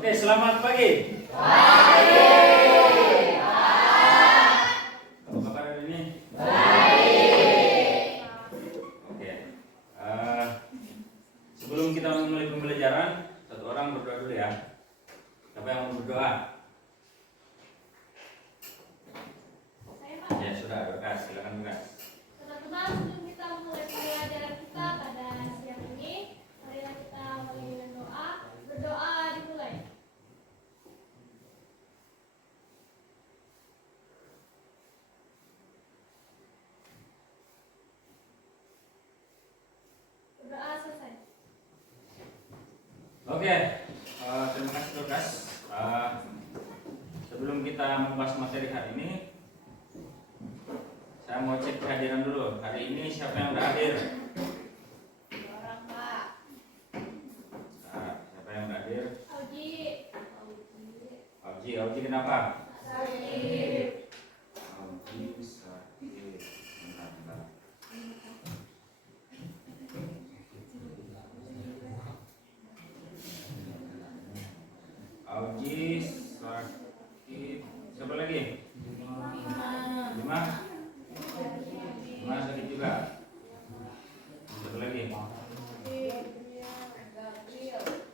Oke, selamat pagi. Pagi. Apa kabar hari ini? Baik. Oke. Sebelum kita memulai pembelajaran, satu orang berdoa dulu ya. Siapa yang mau berdoa? Ya sudah, berkas. Silakan berkas. Teman-teman, sebelum kita memulai pembelajaran kita pada siang ini, marilah kita mulai dengan doa. Berdoa dimulai. Berdoa selesai. Oke. Terima kasih berkas. Sebelum kita membahas materi hari ini, saya mau cek kehadiran dulu. Hari ini siapa yang udah hadir? Orang Pak. Siapa yang udah hadir? Auji. Auji kenapa? Sakit. Auji sakit. Bentar. Auji sakit. Siapa lagi? Lima sakit juga. Siapa lagi?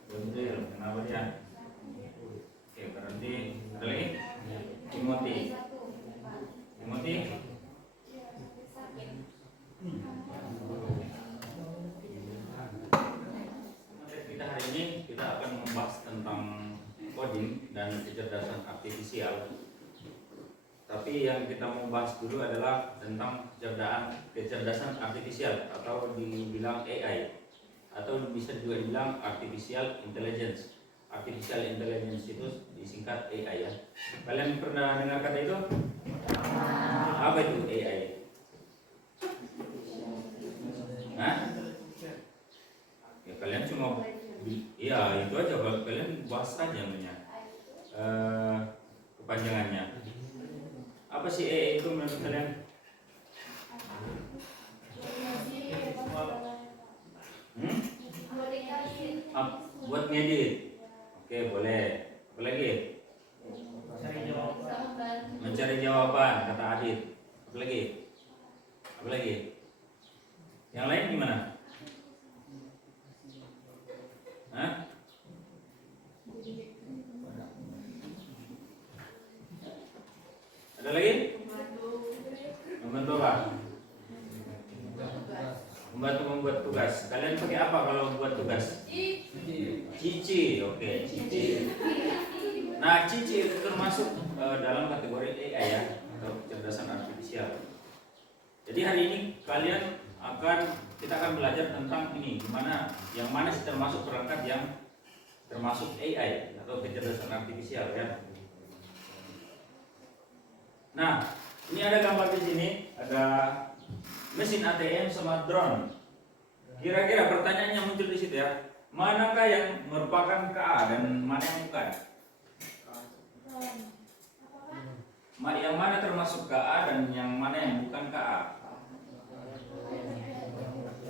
Gabriel. Kenapa dia? Oke, berarti ada lagi? Timothy. Kita hari ini kita akan membahas tentang coding dan kecerdasan artifisial. Tapi yang kita mau bahas dulu adalah tentang kecerdasan artifisial atau dibilang AI atau bisa juga dibilang artificial intelligence. Artificial intelligence itu disingkat AI ya. Kalian pernah dengar kata itu? Apa itu AI? Hah? Ya kalian cuma iya itu aja, kalian bahas aja namanya. Kepanjangannya. Apa sih AI itu menurut kalian? Buat ngedit. Oke, boleh. Apa lagi? Mencari jawaban, kata Adit. Apa lagi? Yang lain gimana? Hah? Ada lagi? Membantu apa? Membantu membuat tugas. Kalian pakai apa kalau buat tugas? Cici. Oke, Cici. Nah, Cici itu termasuk dalam kategori AI ya, atau kecerdasan artifisial. Jadi hari ini kita akan belajar tentang ini, yang mana sih termasuk perangkat yang termasuk AI atau kecerdasan artifisial ya. Nah, ini ada gambar di sini, ada mesin ATM sama drone. Kira-kira pertanyaannya muncul di situ ya. Manakah yang merupakan KA dan mana yang bukan? Yang mana termasuk KA dan yang mana yang bukan KA?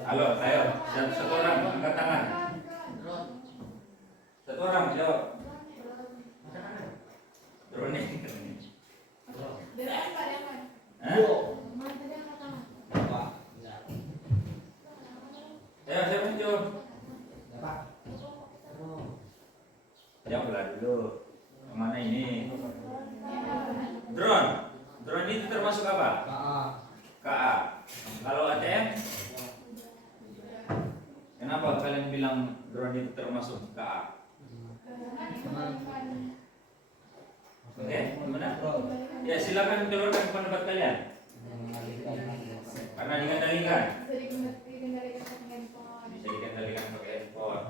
Halo, ayo, satu orang angkat tangan. Satu orang jawab. Drone ini. Ya, siapa yang jawab? Jawablah dulu. Yang mana ini? Drone. Drone itu termasuk apa? KA. Kalau ATM? Kenapa kalian bilang drone itu termasuk KA? Oke, gimana? Ya, silakan keluarkan pendapat kalian. Karena dikendalikan. Bisa dikendalikan pakai handphone.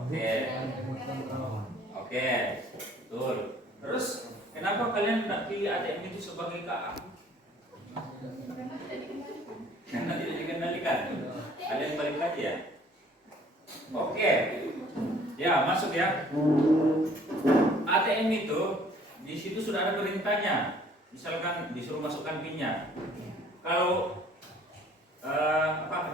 Oke, betul. Terus kenapa kalian tidak pilih ATM itu sebagai KA? Karena tidak dikendalikan. Kalian balik lagi ya. Oke, ya masuk ya. ATM itu di situ sudah ada perintahnya. Misalkan disuruh masukkan PIN-nya. Kalau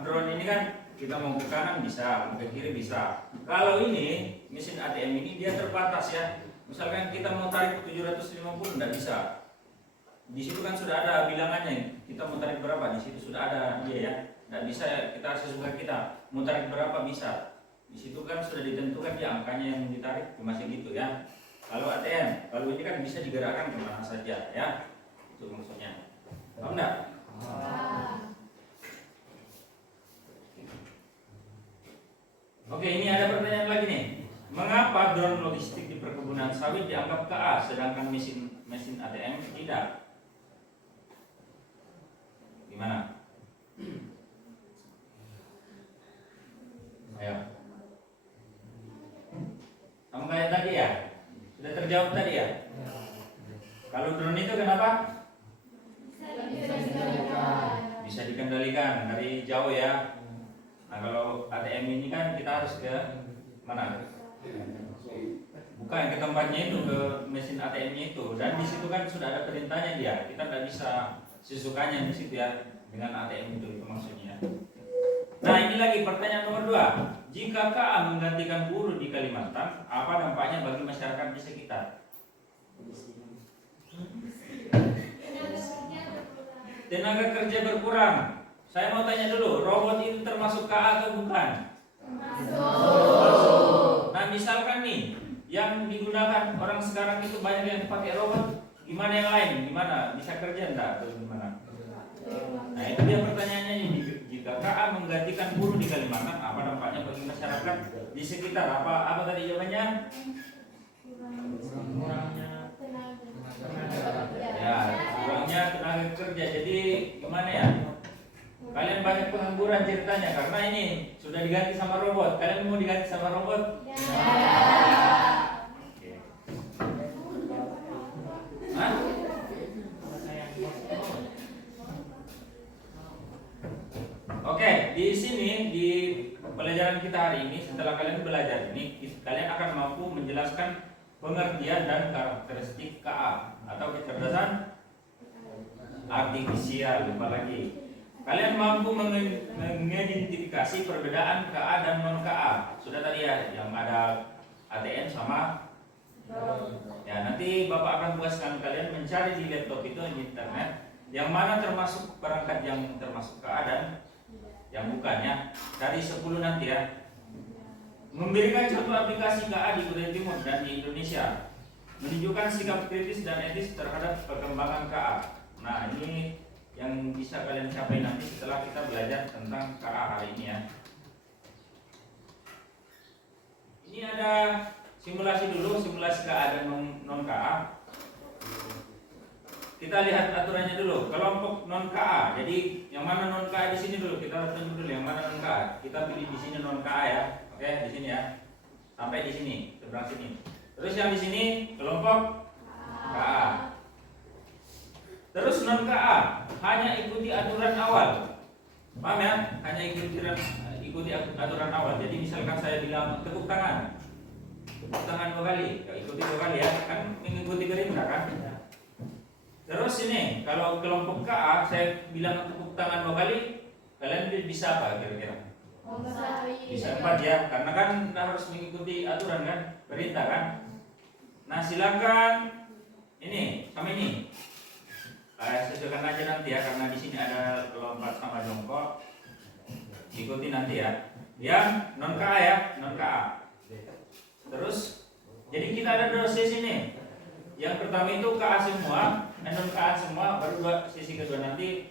drone ini kan kita mau ke kanan bisa, mau ke kiri bisa. Kalau ini mesin ATM ini dia terbatas ya. Misalkan kita mau tarik 750 tidak bisa. Di situ kan sudah ada bilangannya. Kita mau tarik berapa? Di situ sudah ada dia ya. Tidak bisa kita sesuka kita mau tarik berapa bisa. Di situ kan sudah ditentukan ya angkanya yang ditarik cuma segitu ya. Kalau ATM, kalau ini kan bisa digerakkan kemana saja ya. Itu maksudnya. Paham enggak? Oke, ini ada pertanyaan lagi nih. Mengapa drone logistik di perkebunan sawit dianggap KA sedangkan mesin ATM tidak? Gimana? Ayo. Kamu kayak tadi ya? Sudah terjawab tadi ya? Kalau drone itu kenapa? Bisa dikendalikan dari jauh ya. Nah kalau ATM ini kan kita harus ke mana? Bukan ke tempatnya itu, ke mesin ATM-nya itu. Dan di situ kan sudah ada perintahnya dia. Kita nggak bisa sesukanya di situ ya dengan ATM itu maksudnya. Nah ini lagi pertanyaan nomor 2. Jika KA menggantikan buruh di Kalimantan, apa dampaknya bagi masyarakat di sekitar? Tenaga kerja berkurang. Saya mau tanya dulu, robot itu termasuk KA atau bukan? Masuk. Nah misalkan nih, yang digunakan orang sekarang itu banyak yang pakai robot, gimana yang lain? Gimana? Bisa kerja enggak atau gimana? Nah itu dia pertanyaannya ini. Jika KA menggantikan buruh di Kalimantan, apa dampaknya bagi masyarakat di sekitar? Apa tadi jawabannya? Ya, kurangnya tenaga kerja. Jadi gimana ya? Kalian banyak pengangguran ceritanya karena ini sudah diganti sama robot. Kalian mau diganti sama robot? Ya. Hah? Oke, di sini di pelajaran kita hari ini, setelah kalian belajar ini, kalian akan mampu menjelaskan pengertian dan karakteristik KA atau kecerdasan artifisial. Lupa lagi. Kalian mampu mengidentifikasi perbedaan KA dan non KA. Sudah tadi ya, yang ada ATM sama. Ya nanti Bapak akan puaskan kalian mencari di laptop itu di internet yang mana termasuk perangkat yang termasuk KA dan yang bukan ya. Dari 10 nanti ya. Memberikan contoh aplikasi KA di Korea Timur dan di Indonesia. Menunjukkan sikap kritis dan etis terhadap perkembangan KA. Nah ini yang bisa kalian capai nanti setelah kita belajar tentang KA hari ini ya. Ini ada simulasi dulu, simulasi KA dan non KA. Kita lihat aturannya dulu. Kelompok non KA. Jadi yang mana non KA di sini dulu. Kita tunjuk dulu yang mana non KA. Kita pilih di sini non KA ya. Oke, di sini ya. Sampai di sini, seberang sini. Terus yang di sini kelompok KA. Terus non KA hanya ikuti aturan awal. Paham ya? Hanya ikuti aturan awal. Jadi misalkan saya bilang tepuk tangan. Tepuk tangan 2 kali. Ya, ikuti 2 kali ya. Kan mengikuti perintah kan? Terus ini kalau kelompok KA saya bilang tepuk tangan 2 kali, kalian bisa apa kira-kira? Bisa 4 ya. Karena kan harus mengikuti aturan kan? Perintah kan? Nah, silakan ini sama ini. Sesuaikan aja nanti ya karena di sini ada lompat sama jongkok. Ikuti nanti ya. Yang non KA ya, non KA. Terus jadi kita ada 2 sesi nih. Yang pertama itu KA semua, non KA semua, baru sesi kedua nanti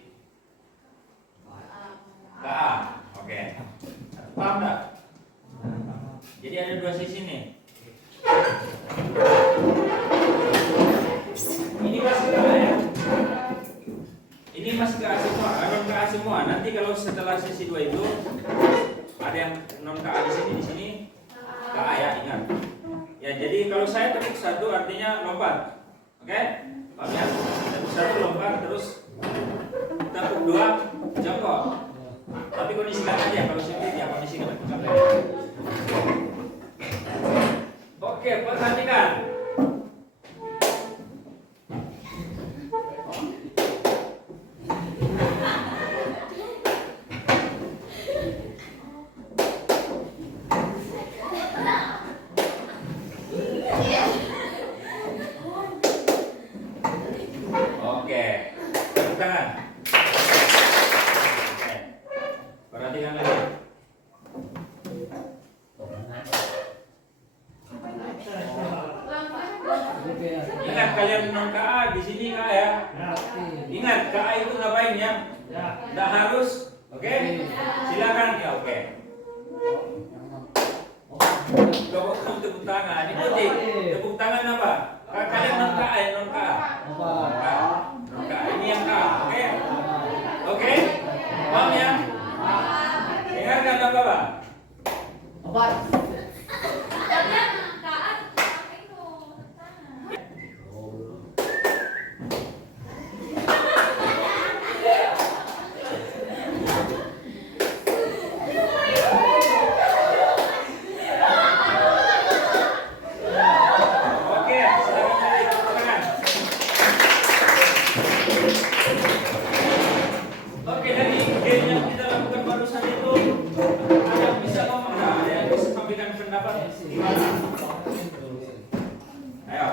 KA. Oke. Paham enggak? Jadi ada 2 sesi nih. Ini masih KA ya. Ini masih KA semua, non KA semua. Nanti kalau setelah sesi 2 itu ada yang non KA di sini KA ya, ingat. Ya, jadi kalau saya tepuk 1 artinya lompat. Oke? Paham ya? Tepuk 1 lompat terus tepuk 2 jongkok. Tapi kondisikan aja kalau sedikit ya, kondisikan aja. Oke, perhatikan. Ingat kalian non KA di sini KA ya. Ingat KA itu ngapain ya? Tidak harus. Oke? Silakan ya. Oke. Coba kamu tepuk tangan. Ikuti. Tepuk tangan apa? Kalian non KA ya, non KA. Non KA. Ini yang KA. Oke? Oke? Paham ya? Dengarkan apa Pak? Oke, silakan cari tepuk tangan. Oke, dari game yang kita lakukan barusan itu ada yang bisa ngomong, ada yang bisa memberikan pendapat gimana? Ayo.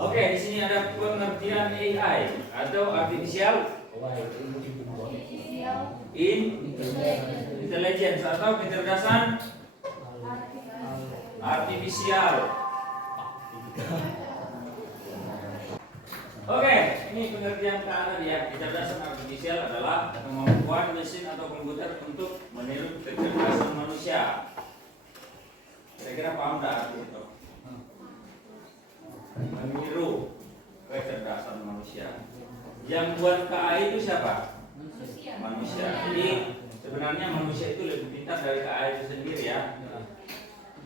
Oke, di sini ada pengertian AI atau artificial intelligence atau kecerdasan artifisial. Oke, ini pengertian kanan ya. Kecerdasan artifisial adalah kemampuan mesin atau komputer untuk meniru kecerdasan manusia. Kira-kira paham tak arti itu? Meniru kecerdasan manusia. Yang buat KA itu siapa? Manusia. Jadi sebenarnya manusia itu lebih pintar dari KA itu sendiri ya.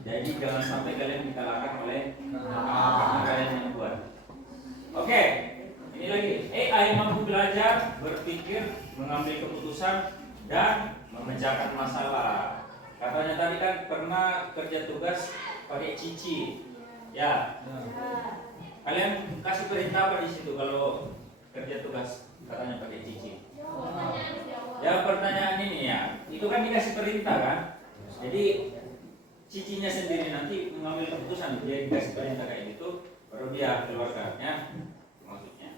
Jadi jangan sampai kalian dikalahkan oleh karena kalian yang buat. Oke, ini lagi. AI mampu belajar, berpikir, mengambil keputusan, dan memecahkan masalah. Katanya tadi kan pernah kerja tugas pakai cici, ya. Kalian kasih perintah apa di situ kalau kerja tugas katanya pakai cici? Ya pertanyaan ini ya, itu kan dikasih perintah kan. Jadi cicinya sendiri nanti mengambil keputusan, dia dikasih perintah kayak gitu, baru dia keluarkan ya, maksudnya.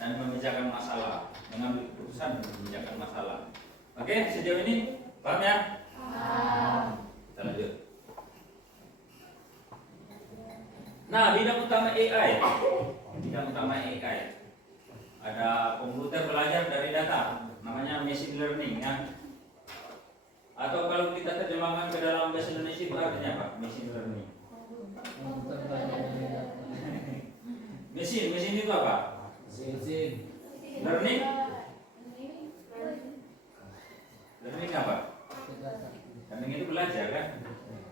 Dan memecahkan masalah, mengambil keputusan dan memecahkan masalah. Oke, sejauh ini paham ya? Kita lanjut. Nah, bidang utama AI. Bidang utama AI. Ada komputer belajar dari data, namanya machine learning ya. Atau kalau kita terjemahkan ke dalam bahasa Indonesia itu artinya apa? Machine learning. Mesin itu apa? Learning. Learning apa? Learning itu belajar kan?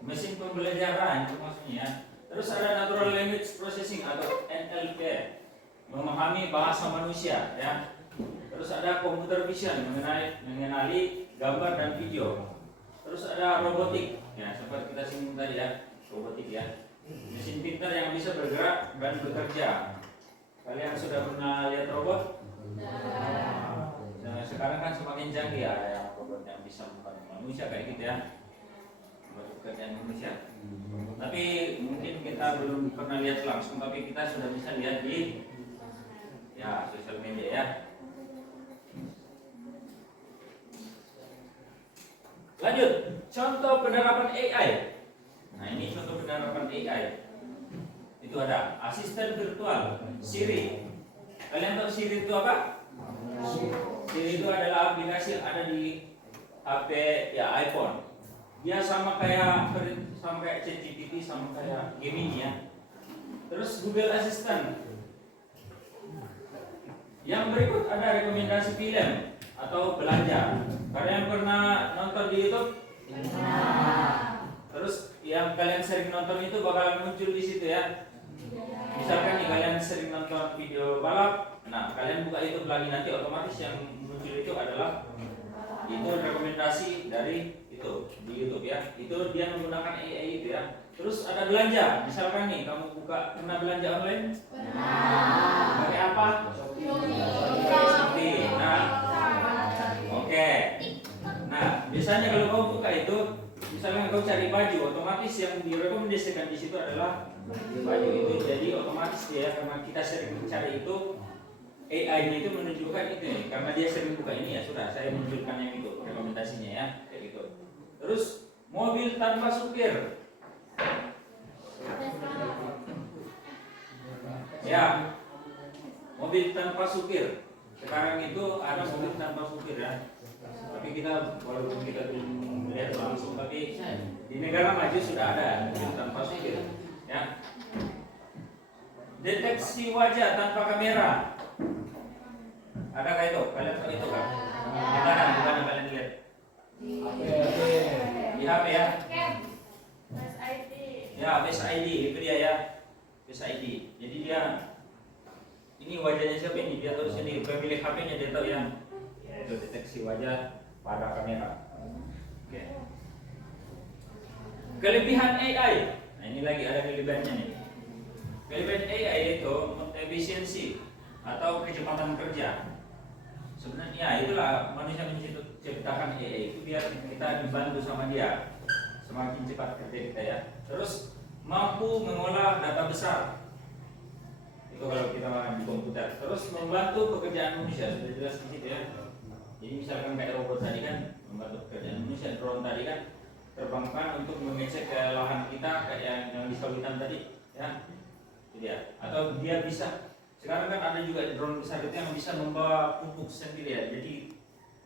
Mesin pembelajaran itu maksudnya. Terus ada natural language processing atau NLP, memahami bahasa manusia ya. Terus ada computer vision, mengenali gambar dan video. Terus ada robotik, ya seperti kita singgung tadi ya, robotik ya. Mesin pintar yang bisa bergerak dan bekerja. Kalian sudah pernah lihat robot? Nah, sekarang kan semakin canggih ya, yang robot yang bisa membantu manusia kayak gitu ya, pekerjaan manusia. Tapi mungkin kita belum pernah lihat langsung, tapi kita sudah bisa lihat di ya sosial media ya. Lanjut, contoh penerapan AI. Nah ini contoh penerapan AI. Itu ada asisten virtual Siri. Kalian tahu Siri itu apa? Siri itu adalah aplikasi yang ada di HP ya iPhone. Dia sama kayak ChatGPT, sama kayak Gemini ya. Terus Google Assistant. Yang berikut ada rekomendasi film atau belanja. Kalian pernah nonton di YouTube? Terus yang kalian sering nonton itu bakalan muncul di situ ya. Misalkan nih kalian sering nonton video balap, nah kalian buka YouTube lagi nanti otomatis yang muncul itu adalah itu rekomendasi dari itu di YouTube ya. Itu dia menggunakan AI itu ya. Terus ada belanja, misalkan nih kamu buka pernah belanja online? Pakai apa? Shopee. Nah, oke. Nah, biasanya kalau kamu buka itu, misalnya kau cari baju, otomatis yang direkomendasikan di situ adalah baju itu. Jadi otomatis dia karena kita sering mencari itu, AI-nya itu menunjukkan itu nih. Karena dia sering buka ini ya sudah, saya menunjukkan yang itu rekomendasinya ya, kayak gitu. Terus mobil tanpa supir. Ya, mobil tanpa supir. Sekarang itu ada mobil tanpa supir ya. Tapi kita walaupun kita belum melihat langsung, tapi di negara maju sudah ada mobil tanpa supir. Ya. Deteksi wajah tanpa kamera. Adakah itu? Kalian tahu itu kan? Di mana kalian lihat? Di HP ya. Face ID. Ya, Face ID itu dia ya. Face ID. Jadi dia ini wajahnya siapa ini? Dia tahu sendiri. Pemilik HP-nya dia tahu ya. Itu deteksi wajah pada kamera. Oke. Kelebihan AI. Nah, ini lagi ada kelebihannya nih. Kelebihan AI itu efisiensi atau kecepatan kerja. Sebenarnya itulah manusia menciptakan AI itu biar kita dibantu sama dia, semakin cepat kerja kita ya. Terus mampu mengolah data besar, itu kalau kita di komputer. Terus membantu pekerjaan manusia, sudah jelas di situ ya. Jadi misalkan kayak robot tadi kan membantu pekerjaan manusia, drone tadi kan terbangkan untuk mengecek ke lahan kita kayak yang di sawitan tadi ya. Itu dia. Atau dia bisa, sekarang kan ada juga drone besar itu yang bisa membawa pupuk sendiri ya. Jadi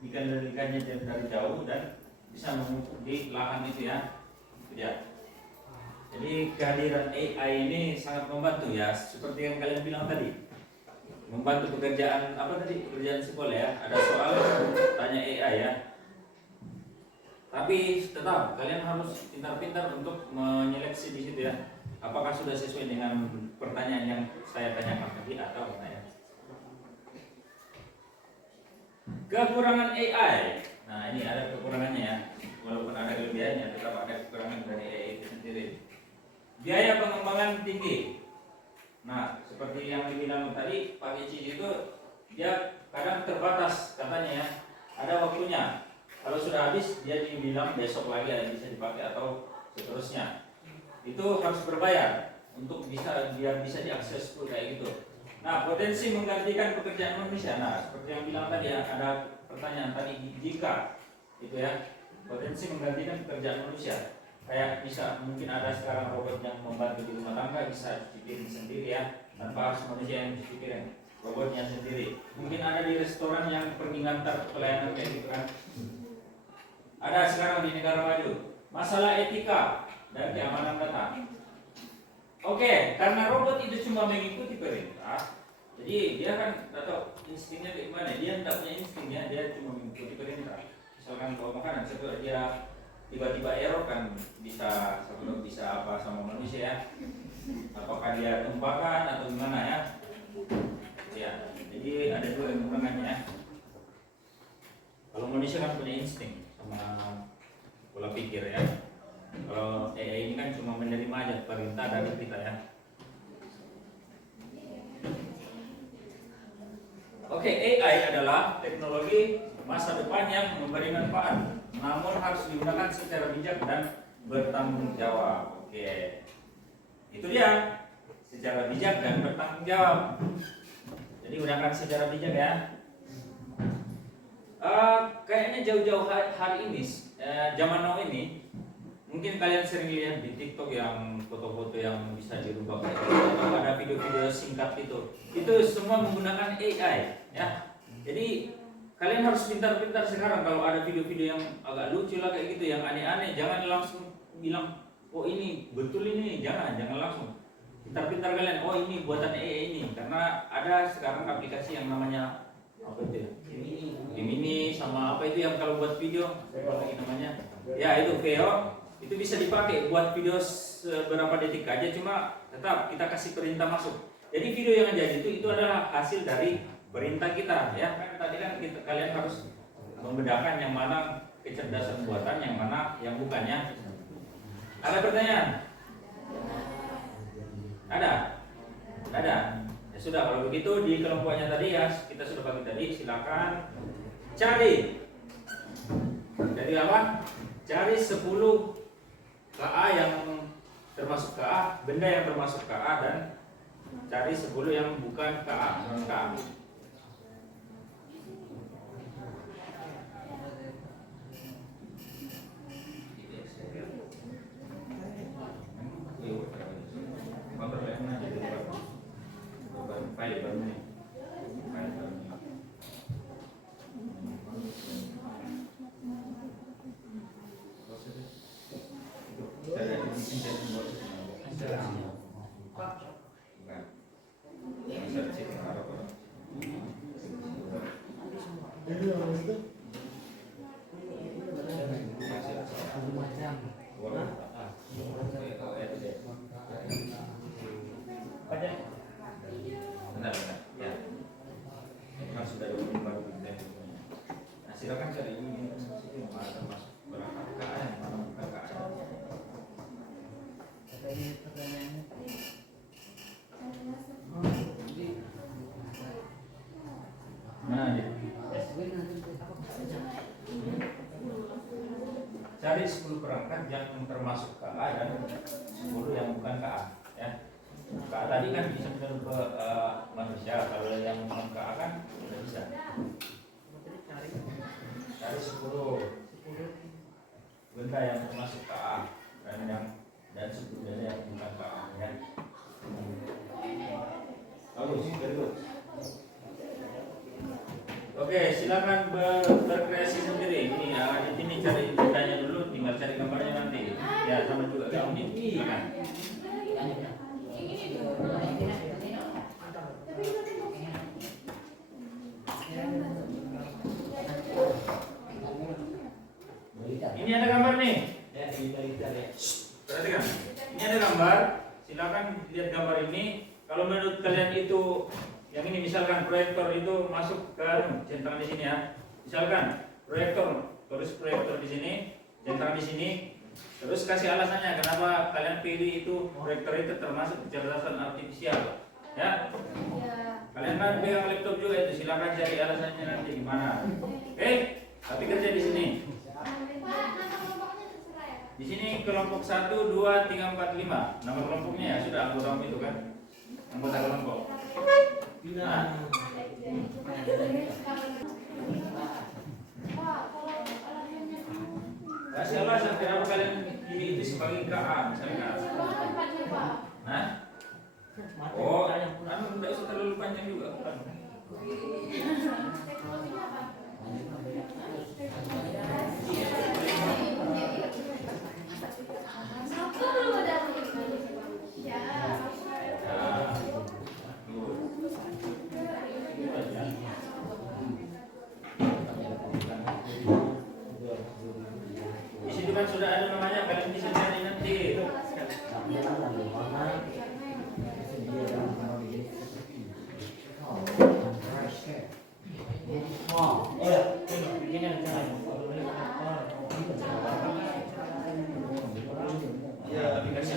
dikendalikannya dari jauh dan bisa memupuk di lahan itu ya. Itu dia. Jadi kehadiran AI ini sangat membantu ya, seperti yang kalian bilang tadi. Membantu pekerjaan apa tadi? Pekerjaan sekolah ya. Ada soal tanya AI ya. Tapi tetap kalian harus pintar-pintar untuk menyeleksi di situ ya. Apakah sudah sesuai dengan pertanyaan yang saya tanyakan tadi atau tidak? Kekurangan AI. Nah, ini ada kekurangannya ya. Walaupun ada kelebihannya, tetap ada kekurangan dari AI itu sendiri. Biaya pengembangan tinggi. Nah, seperti yang dibilang tadi, Pak Eci itu dia kadang terbatas katanya ya. Ada waktunya. Kalau sudah habis, dia dibilang besok lagi ada bisa dipakai atau seterusnya. Itu harus berbayar untuk biar bisa diakses full kayak gitu. Nah, potensi menggantikan pekerjaan manusia. Nah, seperti yang bilang tadi ya, ada pertanyaan tadi jika itu ya, potensi menggantikan pekerjaan manusia. Kayak bisa mungkin ada sekarang robot yang membantu di rumah tangga bisa cuci piring sendiri ya, tanpa harus manusia yang cuci piring, robotnya sendiri. Mungkin ada di restoran yang pergi ngantar pelayanan kayak gitu kan. Ada sekarang di negara maju. Masalah etika dan keamanan data. Oke, karena robot itu cuma mengikuti perintah, jadi dia kan atau instingnya kayak gimana? Dia tidak punya instingnya, dia cuma mengikuti perintah. Misalkan bawa makanan, setelah dia tiba-tiba error kan bisa apa sama manusia ya? Apakah dia tumpahkan atau gimana ya? Ya, jadi ada dua kekurangannya ya. Kalau manusia kan punya insting sama pola pikir ya. Kalau AI ini kan cuma menerima aja perintah dari kita ya. Oke, AI adalah teknologi masa depan yang memberi manfaat, namun harus digunakan secara bijak dan bertanggung jawab. Oke, itu dia, secara bijak dan bertanggung jawab. Jadi gunakan secara bijak ya. Kayaknya jauh-jauh hari ini, zaman now ini, mungkin kalian sering lihat di TikTok yang foto-foto yang bisa dirubah kayak gitu, atau ada video-video singkat itu semua menggunakan AI ya. Jadi kalian harus pintar-pintar sekarang kalau ada video-video yang agak lucu lah kayak gitu, yang aneh-aneh, jangan langsung bilang oh ini betul ini, jangan langsung. Pintar-pintar kalian, oh ini buatan AI ini, karena ada sekarang aplikasi yang namanya apa itu ya? Gemini sama apa itu yang kalau buat video apa lagi namanya? Ya itu Veo. Itu bisa dipakai buat video beberapa detik aja, cuma tetap kita kasih perintah masuk. Jadi video yang jadi itu adalah hasil dari perintah kita ya. Kan tadi kan kalian harus membedakan yang mana kecerdasan buatan, yang mana yang bukannya. Ada pertanyaan? Ada? Ada? Ya sudah, kalau begitu di kelompoknya tadi ya kita sudah bagi tadi, silakan cari. Jadi apa? Cari 10 KA yang termasuk KA, benda yang termasuk KA, dan cari 10 yang bukan KA, non KA. file baru nih. File baru nih. Saya di sini jadi buat bukan. Bisa cek Arab. Benar, ya. Kan sudah 24 bulan. Nah, silakan cari ini ada masuk berangkat KKN, mana bukan KKN. Nah, cari 10 perangkat yang termasuk KA dan 10 yang bukan KA, ya. KA tadi kan bisa ke manusia, kalau yang bukan KA kan tidak bisa. Cari 10 benda yang termasuk KA dan 10 benda yang bukan KA, ya. Bagus, bagus. Oke, silakan berkreasi sendiri. Ini ya, di sini cari bendanya dulu, tinggal cari gambarnya nanti. Ya, sama juga kayak ini. Silakan. Ini ada gambar nih. Perhatikan. Ini ada gambar. Silakan lihat gambar ini. Kalau menurut kalian itu yang ini, misalkan proyektor itu masuk ke centang di sini ya. Misalkan proyektor, tulis proyektor di sini, centang di sini. Terus kasih alasannya kenapa kalian pilih itu proyektor itu termasuk kecerdasan artifisial. Ya. Kalian kan pegang laptop juga itu, silakan cari alasannya nanti gimana. Oke? Tapi kerja di sini. Di sini kelompok 1, 2, 3, 4, 5. Nama kelompoknya ya sudah anggota itu kan. Anggota kelompok. Nah. Kasih alasan kenapa kalian pilih itu sebagai KA misalnya. Nah. Oh, anu tidak usah terlalu panjang juga. Di situ kan sudah ada namanya, kalian bisa cari nanti. Ya, dikasih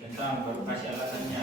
Tentang baru kasih alasannya.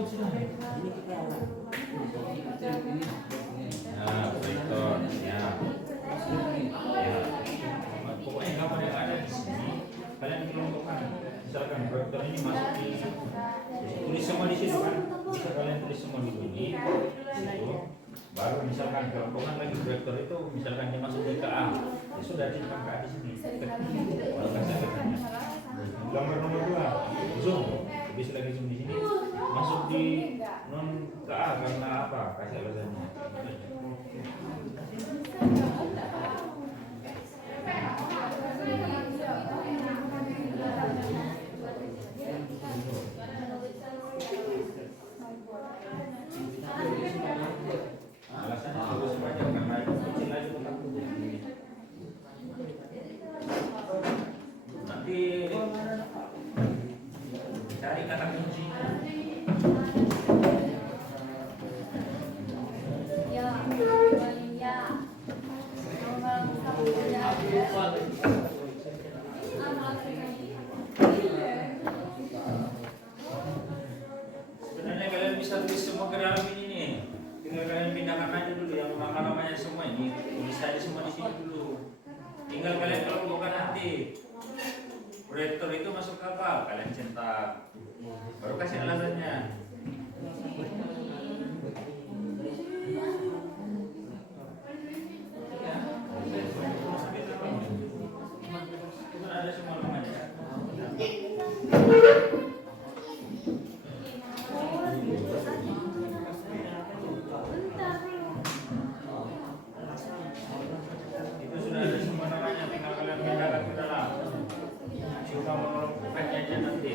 Nah, proyektor, ya. Ya. Pokoknya gambar yang ada di sini kalian kelompokkan. Misalkan proyektor ini masuk di tulis semua di situ kan, bisa kalian tulis semua di sini. Situ. Baru misalkan kelompokkan lagi proyektor itu, misalkan dia masuk di KA, ya sudah simpan KA di sini. Baru kasih alasannya. Gambar nomor 2, zoom, bisa lagi zoom di sini. Masuk di non KA karena apa? Kasih alasannya. Alasannya bagus saja karena itu kecil aja tetap nanti cari kata kunci. Sebenarnya kalian bisa tulis semua ke dalam ini nih. Tinggal kalian pindahkan aja dulu yang nama-namanya semua ini. Tulis aja semua di sini dulu. Tinggal kalian kelompokkan nanti. Proyektor itu masuk apa? Kalian centang. Baru kasih alasannya. Ada semua namanya. Itu sudah ada semua namanya, tinggal kalian pindahkan ke dalam. Cuma mengelompokkannya aja nanti.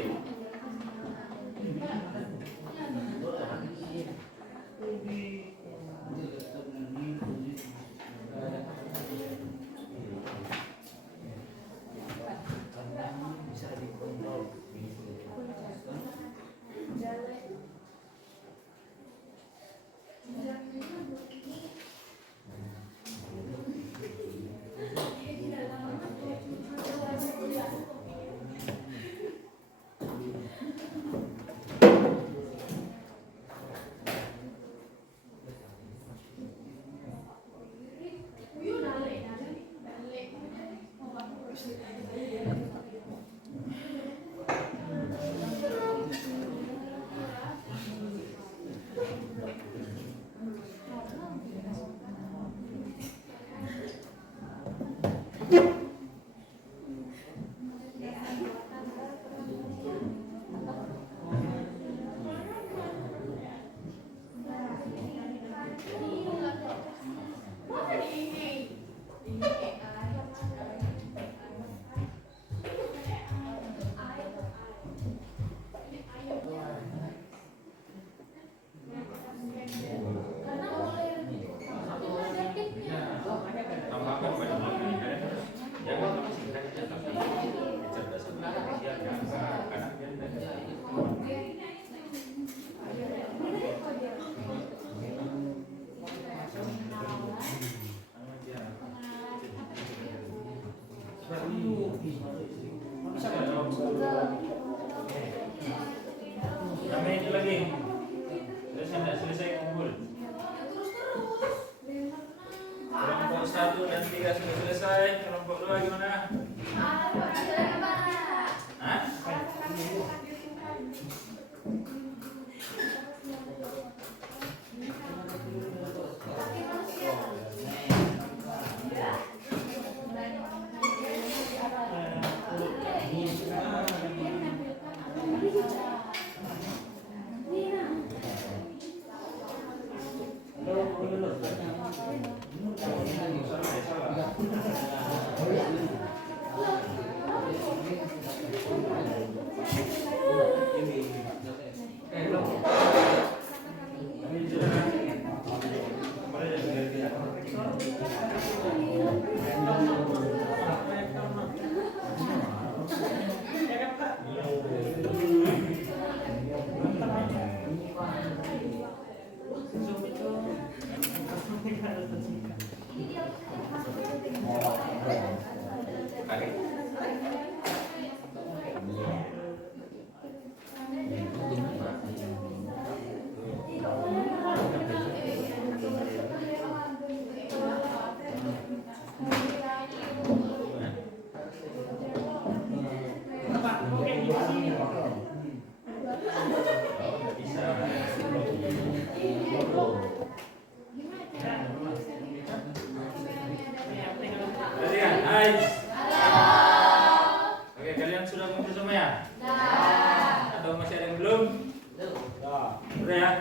Udah ya?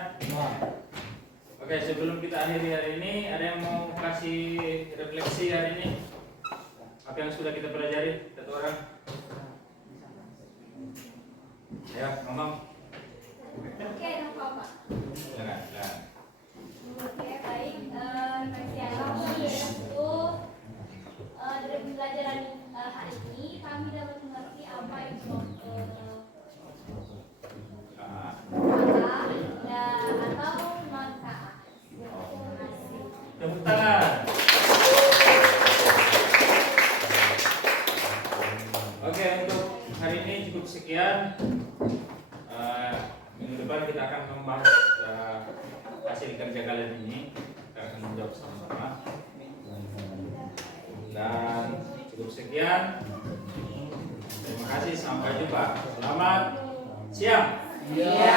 Oke, sebelum kita akhiri hari ini, ada yang mau kasih refleksi hari ini? Apa yang sudah kita pelajari? Satu orang. Ya, ngomong. Oke, no apa? Silakan, silakan. Oke, baik. Refleksi kami yaitu dari pembelajaran hari ini kami dapat mengerti apa itu dan atau manfaat. Terima kasih. Tepuk tangan. Oke, untuk hari ini cukup sekian. Minggu depan kita akan membahas hasil kerja kalian ini. Kita akan menjawab sama-sama. Dan cukup sekian. Terima kasih, sampai jumpa. Selamat siang. Iya.